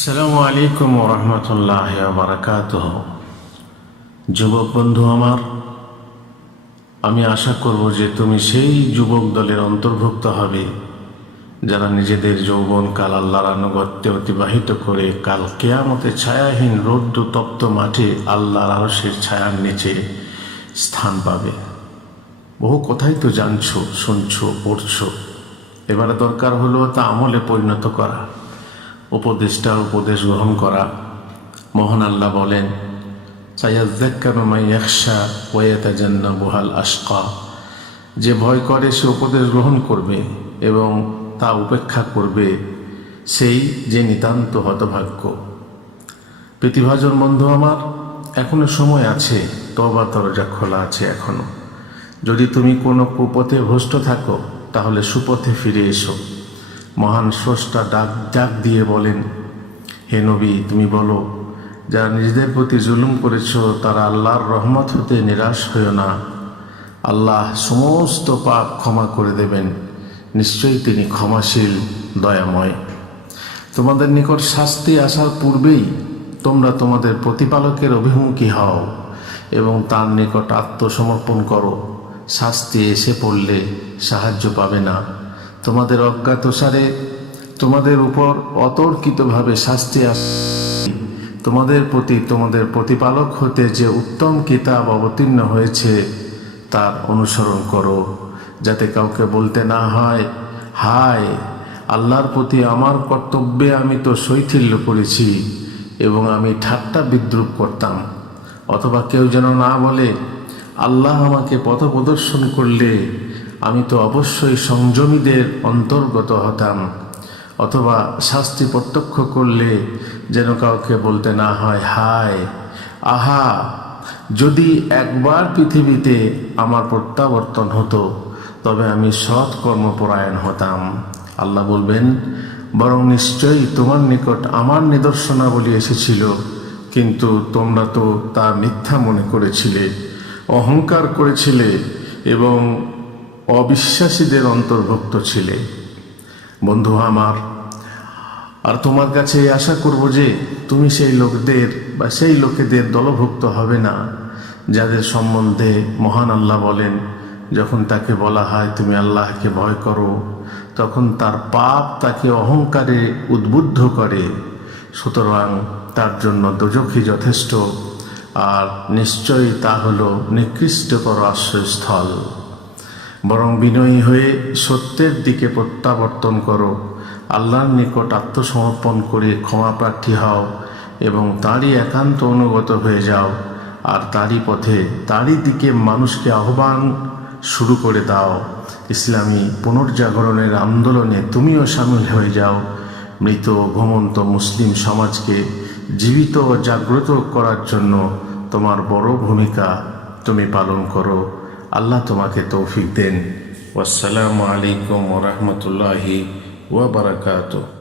আসসালামু আলাইকুম ওয়া রাহমাতুল্লাহি ওয়া বারাকাতুহু। যুবক বন্ধু আমার, আমি আশা করব যে তুমি সেই যুবক দলের অন্তর্ভুক্ত হবে যারা নিজেদের যৌবনকাল আল্লাহর আনুগত্যে অতিবাহিত করে কাল কিয়ামতে ছায়াহীন রৌদ্র তপ্ত মাঠে আল্লাহর আরশের ছায়ার নিচে স্থান পাবে। বহু কথাই তো জানছো, শুনছো, পড়ছো, এবারে দরকার হলো তা আমলে পরিণত করা, উপদেষ্টার উপদেশ গ্রহণ করা। মহান আল্লাহ বলেন, সায়াযযাক্কারু মান ইয়াখশা ওয়া ইয়াতাজান্নাবুহাল আশকা। যে ভয় করে সে উপদেশ গ্রহণ করবে এবং তা উপেক্ষা করবে সেই যে নিতান্ত হতভাগ্য। প্রীতিভাজন বন্ধু আমার, এখনো সময় আছে, তওবার দরজা খোলা আছে এখনো। যদি তুমি কোনো কুপথে ভ্রষ্ট থাকো তাহলে সুপথে ফিরে এসো। মহান স্রষ্টা ডাক দিয়ে বলেন, হে নবী, তুমি বলো, যারা নিজেদের প্রতি জুলুম করেছ তারা আল্লাহর রহমত হতে নিরাশ হইও না। আল্লাহ সমস্ত পাপ ক্ষমা করে দেবেন, নিশ্চয়ই তিনি ক্ষমাশীল, দয়াময়। তোমাদের নিকট শাস্তি আসার পূর্বেই তোমরা তোমাদের প্রতিপালকের অভিমুখী হও এবং তার নিকট আত্মসমর্পণ করো। শাস্তি এসে পড়লে সাহায্য পাবে না। তোমাদের অজ্ঞাতসারে তোমাদের উপর অতর্কিতভাবে শাস্তি আসে। তোমাদের প্রতি তোমাদের প্রতিপালক হতে যে উত্তম কিতাব অবতীর্ণ হয়েছে তার অনুসরণ করো, যাতে কাউকে বলতে না হয়, হায়, আল্লাহর প্রতি আমার কর্তব্যে আমি তো শৈথিল্য করেছি এবং আমি ঠাট্টা বিদ্রুপ করতাম। অথবা কেউ যেন না বলে, আল্লাহ আমাকে পথ প্রদর্শন করলে আমি তো অবশ্যই সংযমীদের অন্তর্গত হতাম। অথবা শাস্তি প্রত্যক্ষ করলে যেন কাউকে বলতে না হয়, হায়, আহা, যদি একবার পৃথিবীতে আমার প্রত্যাবর্তন হতো তবে আমি সৎ কর্মপরায়ণ হতাম। আল্লাহ বলবেন, বরং নিশ্চয়ই তোমার নিকট আমার নিদর্শনাবলী এসেছিল, কিন্তু তোমরা তো তা মিথ্যা মনে করেছিলে, অহংকার করেছিলে এবং অবিশ্বাসীদের অন্তর্ভুক্ত ছিলে। বন্ধু আমার, আর তোমার কাছে আশা করব যে তুমি সেই লোকদের বা সেই লোকেদের দলভুক্ত হবে না যাদের সম্বন্ধে মহান আল্লাহ বলেন, যখন তাকে বলা হয় তুমি আল্লাহকে ভয় করো, তখন তার পাপ তাকে অহংকারে উদ্বুদ্ধ করে। সুতরাং তার জন্য দোজখই যথেষ্ট, আর নিশ্চয়ই তা হলো নিকৃষ্টতর আশ্রয়স্থল। বরং বিনয়ী হয়ে সত্যের দিকে প্রত্যাবর্তন করো, আল্লাহর নিকট আত্মসমর্পণ করে ক্ষমা প্রার্থী হও এবং তাঁরই একান্ত অনুগত হয়ে যাও। আর তাঁরই পথে, তাঁরই দিকে মানুষকে আহ্বান শুরু করে দাও। ইসলামী পুনর্জাগরণের আন্দোলনে তুমিও সামিল হয়ে যাও। মৃত ঘুমন্ত মুসলিম সমাজকে জীবিত ও জাগ্রত করার জন্য তোমার বড় ভূমিকা তুমি পালন করো। আল্লাহ তোমাকে তৌফিক দেন। আসসালামু আলাইকুম ওয়া রাহমাতুল্লাহি ওয়া বারাকাতুহু।